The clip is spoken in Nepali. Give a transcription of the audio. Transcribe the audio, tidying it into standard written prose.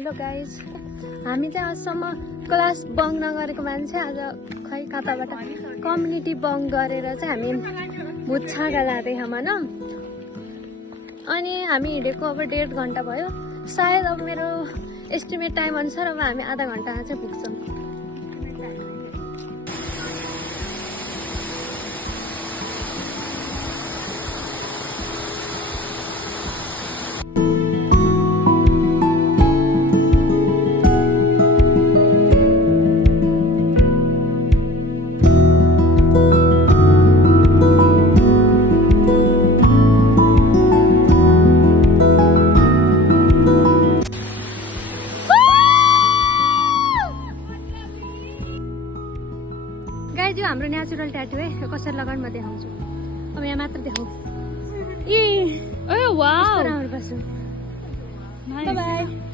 हेलो गाइज, हामी चाहिँ आजसम्म क्लास बङ्क नगरेको मान्छे आज खै कताबाट कम्युनिटी बङ्क गरेर चाहिँ हामी भुच्छागा जाँदैछौँ होइन। अनि हामी हिँडेको अब 1.5 घन्टा भयो। सायद अब मेरो एस्टिमेट टाइम अनुसार अब हामी आधा घन्टामा चाहिँ पुग्छौँ। गाइज यो हाम्रो नेचुरल ट्याटू है, यो कसरी लगाउनु म देखाउँछु। अब यहाँ मात्र देखाऊ। ए वाउ, राम्रो पर्छ। Bye bye.